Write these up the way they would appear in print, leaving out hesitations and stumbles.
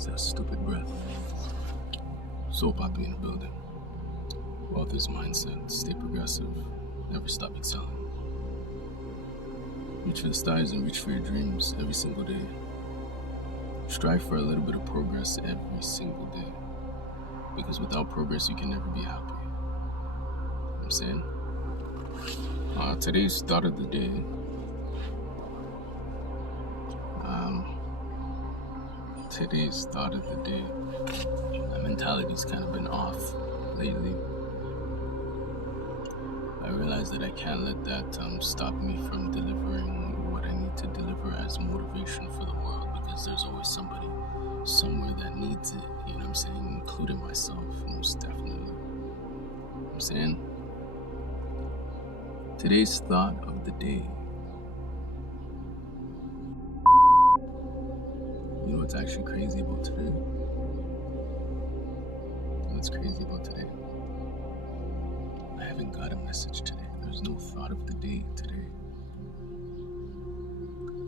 is that stupid breath. SoulPapiii in the building. Wealth is mindset. Stay progressive. Never stop excelling. Reach for the stars and reach for your dreams every single day. Strive for a little bit of progress every single day. Because without progress, you can never be happy. You know what I'm saying? Today's thought of the day. My mentality's kind of been off lately. I realized that I can't let that stop me from delivering what I need to deliver as motivation for the world, because there's always somebody somewhere that needs it, you know what I'm saying, including myself, most definitely. You know what I'm saying? Today's thought of the day. You know what's actually crazy about today? What's crazy about today? I haven't got a message today. There's no thought of the day today.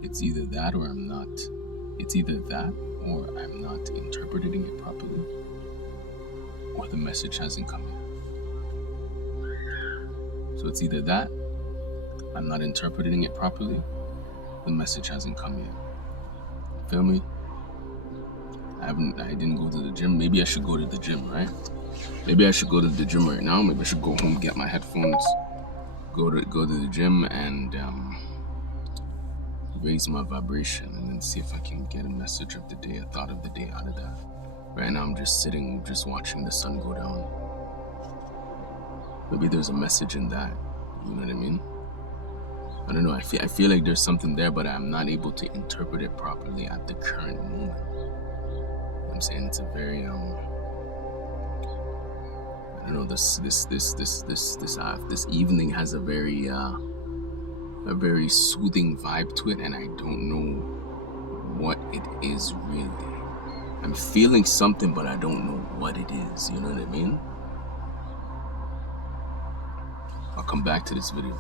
It's either that or I'm not. It's either that or I'm not interpreting it properly, or the message hasn't come yet. So it's either that, I'm not interpreting it properly, the message hasn't come yet. Feel me? I didn't go to the gym. Maybe I should go to the gym, right? Maybe I should go to the gym right now. Maybe I should go home, get my headphones, go to the gym and raise my vibration, and then see if I can get a message of the day, a thought of the day out of that. Right now I'm just sitting, just watching the sun go down. Maybe there's a message in that, you know what I mean? I don't know, I feel like there's something there, but I'm not able to interpret it properly at the current moment. I'm saying it's a very I don't know, this evening has a very soothing vibe to it, and I don't know what it is really. I'm feeling something, but I don't know what it is, you know what I mean? I'll come back to this video.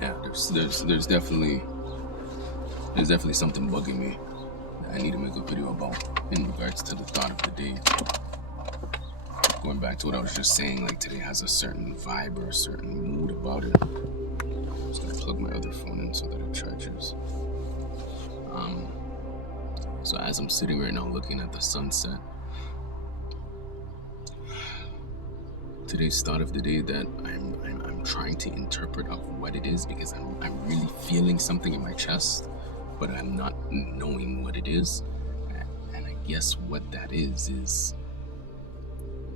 Yeah, there's definitely something bugging me that I need to make a video about in regards to the thought of the day. Going back to what I was just saying, like today has a certain vibe or a certain mood about it. I'm just gonna plug my other phone in so that it charges. So as I'm sitting right now looking at the sunset, today's thought of the day that I'm trying to interpret of what it is, because I'm really feeling something in my chest, but I'm not knowing what it is. And I guess what that is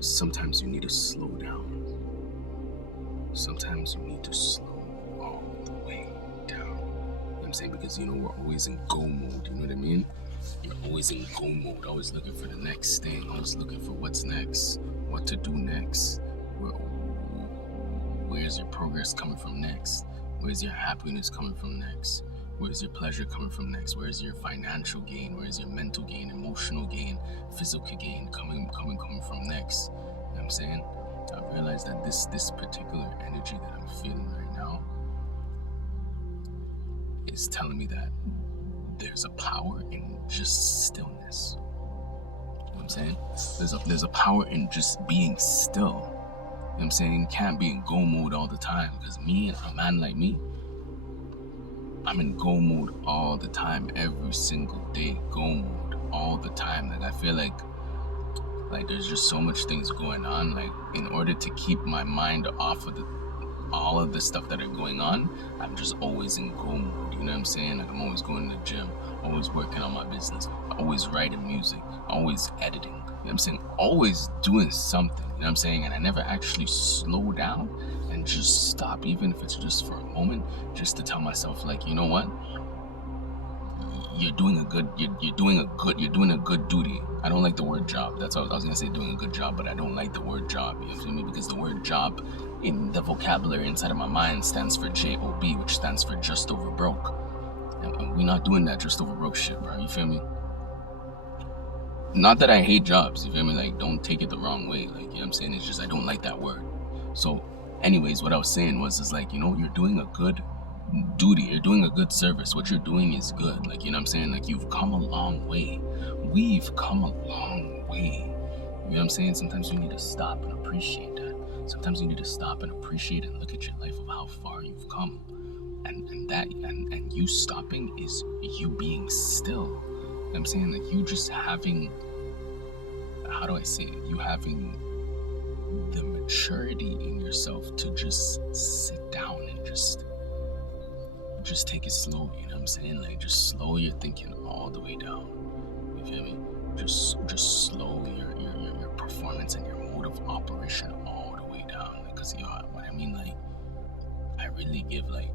sometimes you need to slow down. Sometimes you need to slow all the way down. You know what I'm saying? Because, you know, we're always in go mode, you know what I mean? You're always in go mode, always looking for the next thing, always looking for what's next, what to do next, where's your progress coming from next, where's your happiness coming from next, where's your pleasure coming from next, where's your financial gain, where's your mental gain, emotional gain, physical gain coming from next. You know what I'm saying? I realized that this particular energy that I'm feeling right now is telling me that there's a power in just stillness. You know what I'm saying? There's a power in just being still. You know what I'm saying? You can't be in go mode all the time, because me, a man like me, I'm in go mode all the time, every single day, go mode all the time. Like I feel like there's just so much things going on. Like in order to keep my mind off of all of the stuff that are going on, I'm just always in go mode. You know what I'm saying? Like I'm always going to the gym, always working on my business, always writing music, always editing. You know what I'm saying? Always doing something. You know what I'm saying? And I never actually slow down and just stop, even if it's just for a moment, just to tell myself, like, you know what? You're doing a good duty. I don't like the word job. That's what I was gonna say, doing a good job, but I don't like the word job. You feel me? Because the word job in the vocabulary inside of my mind stands for JOB, which stands for just over broke. And we're not doing that just over broke shit, bro. You feel me? Not that I hate jobs, you feel me? Like, don't take it the wrong way. Like, you know what I'm saying? It's just I don't like that word. So anyways, what I was saying was like, you know, you're doing a good duty, you're doing a good service. What you're doing is good. Like, you know what I'm saying? Like, you've come a long way. We've come a long way. You know what I'm saying? Sometimes you need to stop and appreciate that. Sometimes you need to stop and appreciate and look at your life of how far you've come. And you stopping is you being still. You know what I'm saying? Like, you just having, how do I say it? You having the maturity in yourself to just sit down and just take it slow. You know what I'm saying? Like, just slow your thinking all the way down. You feel me? Just slow your performance and your mode of operation all the way down. Because, yo, what I mean, like, I really give like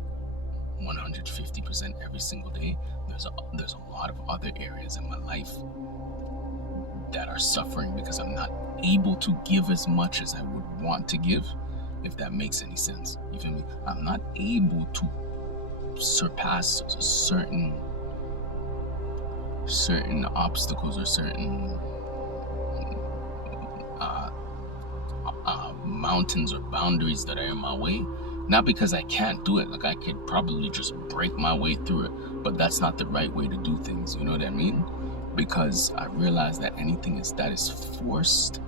150% every single day. There's a lot of other areas in my life that are suffering because I'm not able to give as much as I would want to give, if that makes any sense. You feel me? I'm not able to surpass certain obstacles or certain mountains or boundaries that are in my way. Not because I can't do it. Like, I could probably just break my way through it, but that's not the right way to do things. You know what I mean? Because I realize that anything that is forced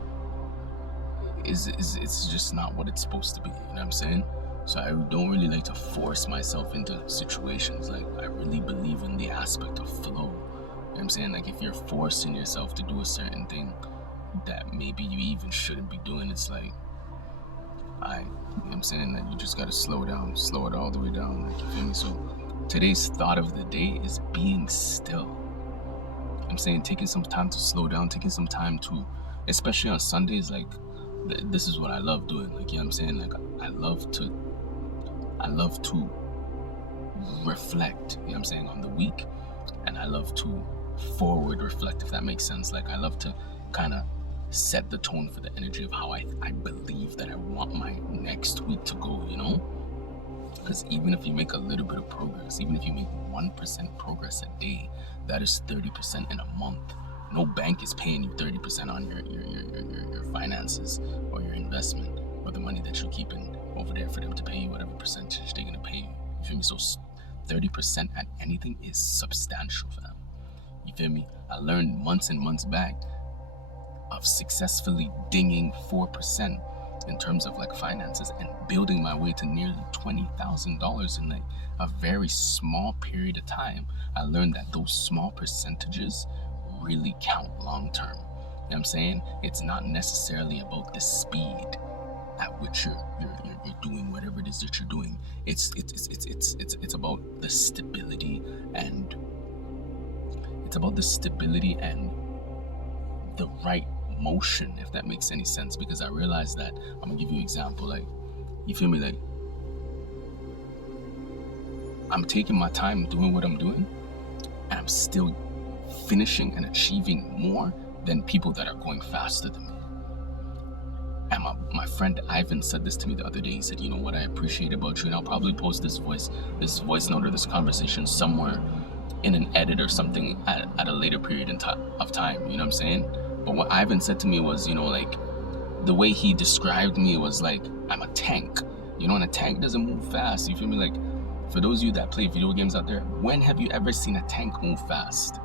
it's just not what it's supposed to be. You know what I'm saying? So I don't really like to force myself into situations. Like, I really believe in the aspect of flow. You know what I'm saying? Like, if you're forcing yourself to do a certain thing that maybe you even shouldn't be doing, it's like, you know what I'm saying? That you just gotta slow down, slow it all the way down. Like, you feel me? So today's thought of the day is being still. I'm saying taking some time to slow down, taking some time to, especially on Sundays, like, this is what I love doing. Like, you know what I'm saying? Like, I love to reflect, you know what I'm saying, on the week, and I love to forward reflect, if that makes sense. Like, I love to kind of set the tone for the energy of how I believe that I want my next week to go, you know? Because even if you make a little bit of progress, even if you make 1% progress a day, that is 30% in a month. No bank is paying you 30% on your finances or your investment or the money that you're keeping over there for them to pay you whatever percentage they're gonna pay you. You feel me? So 30% at anything is substantial, fam. You feel me? I learned months and months back of successfully dinging 4% in terms of like finances and building my way to nearly $20,000 in like a very small period of time. I learned that those small percentages really count long term. You know what I'm saying? It's not necessarily about the speed at which you're doing whatever it is that you're doing. It's about the stability and the right motion, if that makes any sense. Because I realized that, I'm gonna give you an example. Like, you feel me? Like, I'm taking my time doing what I'm doing, and I'm still finishing and achieving more than people that are going faster than me. And my friend Ivan said this to me the other day. He said, you know what I appreciate about you, and I'll probably post this voice note or this conversation somewhere in an edit or something at a later period of time, you know what I'm saying? But what Ivan said to me was, you know, like, the way he described me was like, I'm a tank, you know, and a tank doesn't move fast. You feel me? Like, for those of you that play video games out there, when have you ever seen a tank move fast?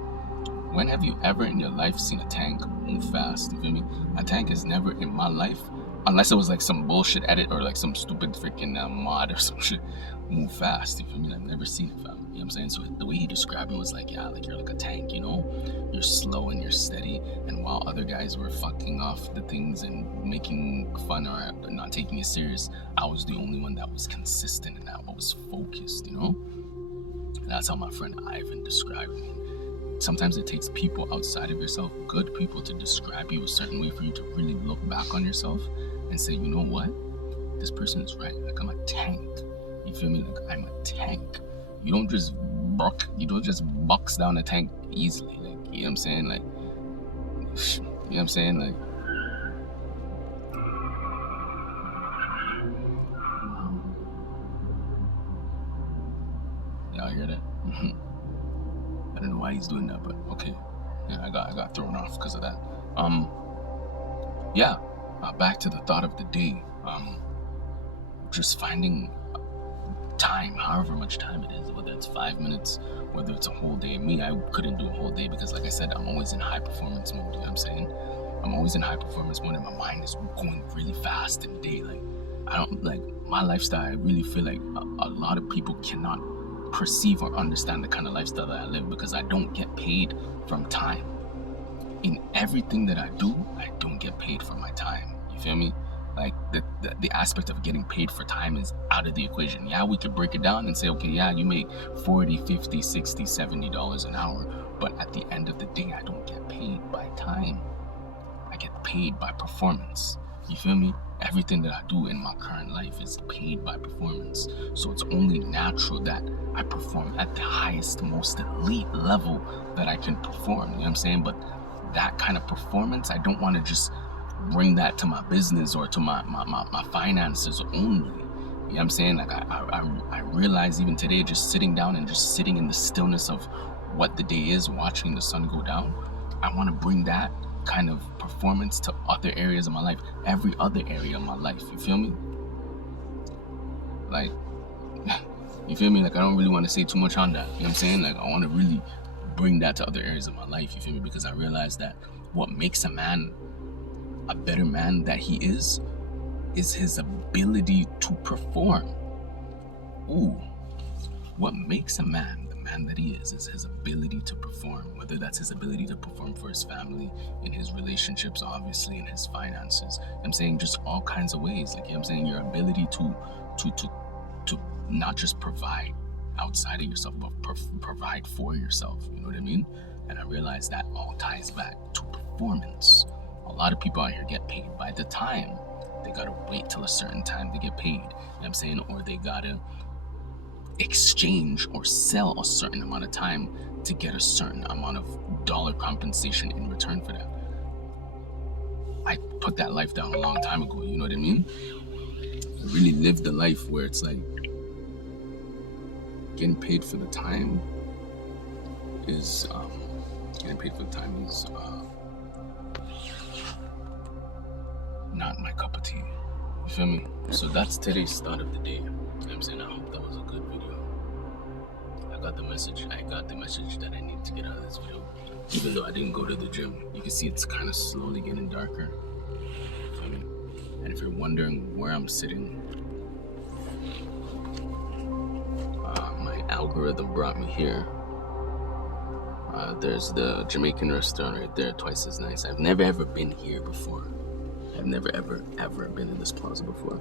When have you ever in your life seen a tank move fast? You feel me? A tank has never in my life, unless it was like some bullshit edit or like some stupid freaking mod or some shit, move fast. You feel me? I've never seen it, fam. You know what I'm saying? So the way he described it was like, yeah, like, you're like a tank, you know? You're slow and you're steady. And while other guys were fucking off the things and making fun or not taking it serious, I was the only one that was consistent and I was focused, you know? And that's how my friend Ivan described me. Sometimes it takes people outside of yourself, good people, to describe you a certain way for you to really look back on yourself and say, you know what? This person is right. Like, I'm a tank. You feel me? Like, I'm a tank. You don't just box down a tank easily. Like, you know what I'm saying? Like, you know what I'm saying? Like, y'all hear that? I don't know why he's doing that, but okay. Yeah, I got thrown off because of that. Back to the thought of the day. Just finding time, however much time it is, whether it's 5 minutes, whether it's a whole day. Me, I couldn't do a whole day because, like I said, I'm always in high performance mode. You know what I'm saying? I'm always in high performance mode, and my mind is going really fast in the day. Like, I don't like my lifestyle. I really feel like a lot of people cannot perceive or understand the kind of lifestyle that I live because I don't get paid from time. In everything that I do, I don't get paid for my time. You feel me? Like the aspect of getting paid for time is out of the equation. Yeah, we could break it down and say, okay, yeah, you make $40, $50, $60, $70 an hour, but at the end of the day, I don't get paid by time. I get paid by performance. You feel me? Everything that I do in my current life is paid by performance. So it's only natural that I perform at the highest, most elite level that I can perform. You know what I'm saying? But that kind of performance, I don't want to just bring that to my business or to my finances only. You know what I'm saying? Like I realize even today, just sitting down and just sitting in the stillness of what the day is, watching the sun go down, I want to bring that kind of performance to other areas of my life, every other area of my life. You feel me? Like, you feel me? Like, I don't really want to say too much on that. You know what I'm saying? Like, I want to really bring that to other areas of my life. You feel me? Because I realize that what makes a man a better man that he is his ability to perform. Ooh, what makes a man the man that he is his ability to perform, whether that's his ability to perform for his family, in his relationships, obviously, in his finances. I'm saying just all kinds of ways. Like, you know what I'm saying, your ability to not just provide outside of yourself, but provide for yourself. You know what I mean? And I realize that all ties back to performance. A lot of people out here get paid by the time. They gotta wait till a certain time to get paid. You know what I'm saying? Or they gotta exchange or sell a certain amount of time to get a certain amount of dollar compensation in return for that. I put that life down a long time ago, you know what I mean? I really lived the life where it's like getting paid for the time is not my cup of tea. You feel me? So that's today's start of the day. You know what I'm saying? I hope that was a good video. I got the message that I need to get out of this video. Even though I didn't go to the gym, you can see it's kind of slowly getting darker. You feel me? And if you're wondering where I'm sitting, my algorithm brought me here. There's the Jamaican restaurant right there, twice as nice. I've never ever been here before. I've never ever been in this plaza before.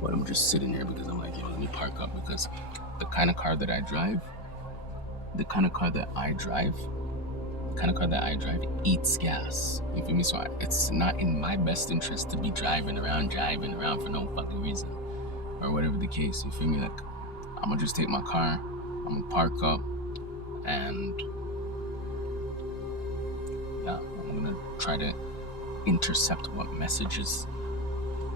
But I'm just sitting here because I'm like, yo, let me park up, because the kind of car that I drive eats gas. You feel me? So it's not in my best interest to be driving around for no fucking reason, or whatever the case. You feel me? Like, I'm gonna just take my car, I'm gonna park up, and yeah, I'm gonna try to intercept what message is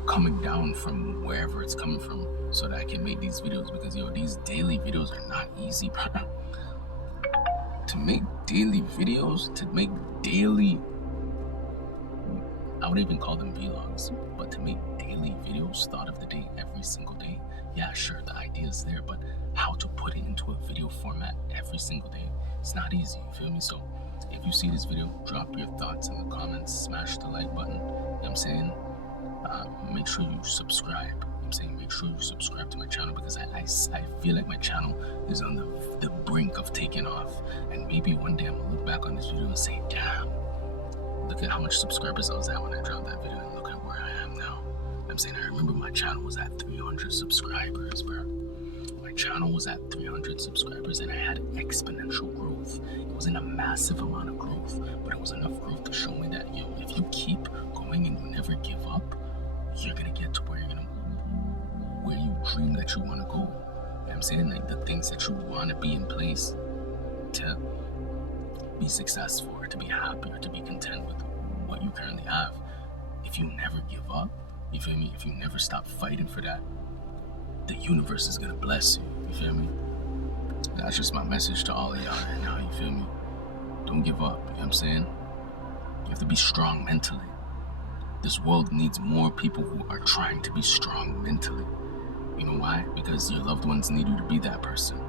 coming down from wherever it's coming from, so that I can make these videos. Because yo, these daily videos are not easy, bro. To make daily videos, I would even call them vlogs, but to make daily videos, thought of the day, every single day, yeah, sure, the idea is there, but how to put it into a video format every single day, it's not easy, you feel me? So if you see this video, drop your thoughts in the comments, smash the like button. You know what I'm saying? Make sure you subscribe. Make sure you subscribe to my channel, because I feel like my channel is on the brink of taking off. And maybe one day I'm gonna look back on this video and say, damn, look at how much subscribers I was at when I dropped that video, and look at where I am now. I'm saying, I remember my channel was at 300 subscribers, bro. My channel was at 300 subscribers, and I had exponential growth. It wasn't a massive amount of growth, but it was enough growth to show me that, yo, if you keep going and you never give up, you're gonna get to where you dream that you want to go. You know what I'm saying? Like, the things that you want to be in place to be successful, or to be happy, or to be content with what you currently have. If you never give up, you feel me? If you never stop fighting for that, the universe is gonna bless you. You feel me? That's just my message to all of y'all right now. You feel me? Don't give up. You know what I'm saying? You have to be strong mentally. This world needs more people who are trying to be strong mentally. You You know why? Because your loved ones need you to be that person.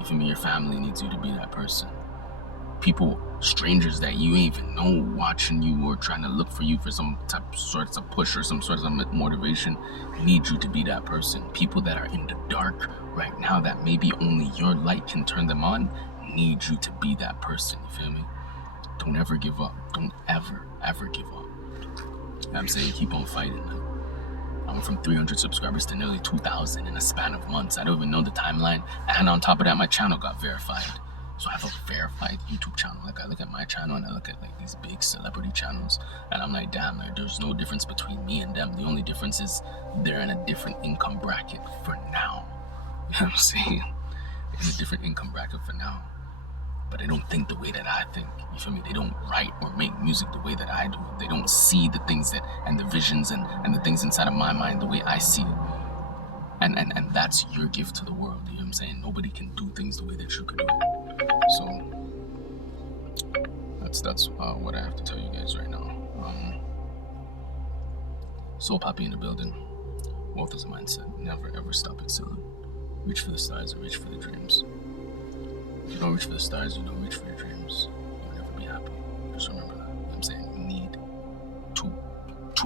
You feel me? Your family needs you to be that person. People, strangers that you ain't even know, watching you or trying to look for you for some sorts of push or some sort of motivation, need you to be that person. People that are in the dark right now, that maybe only your light can turn them on, need you to be that person. You feel me? Don't ever give up. Don't ever give up. I'm saying keep on fighting, man. I went from 300 subscribers to nearly 2,000 in a span of months. I don't even know the timeline. And on top of that, my channel got verified. So I have a verified YouTube channel. Like, I look at my channel and I look at like these big celebrity channels, and I'm like, damn, like, there's no difference between me and them. The only difference is they're in a different income bracket for now. You know what I'm saying? In a different income bracket for now. But they don't think the way that I think. You feel me? They don't write or make music the way that I do. They don't see the things that, and the visions and the things inside of my mind the way I see it. And that's your gift to the world. You know what I'm saying? Nobody can do things the way that you could do it. So that's what I have to tell you guys right now. SoulPapiii in the building. Wealth is a mindset. Never ever stop excelling. Reach for the stars or reach for the dreams. If you don't reach for the stars, you don't reach for your dreams, you'll never be happy. Just remember that. You know what I'm saying? You need to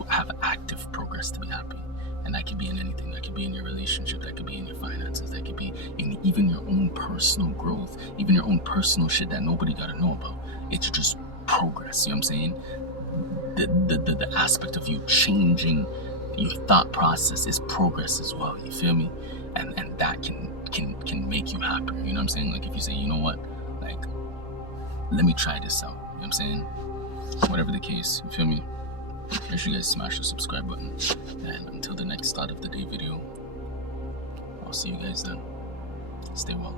have active progress to be happy. And that could be in anything. That could be in your relationship. That could be in your finances. That could be in even your own personal growth. Even your own personal shit that nobody got to know about. It's just progress. You know what I'm saying? The aspect of you changing your thought process is progress as well. You feel me? And that can make you happier. You know what I'm saying? Like, if you say, you know what, like, let me try this out. You know what I'm saying? Whatever the case, you feel me? Make sure you guys smash the subscribe button. And until the next start of the day video, I'll see you guys then. Stay well.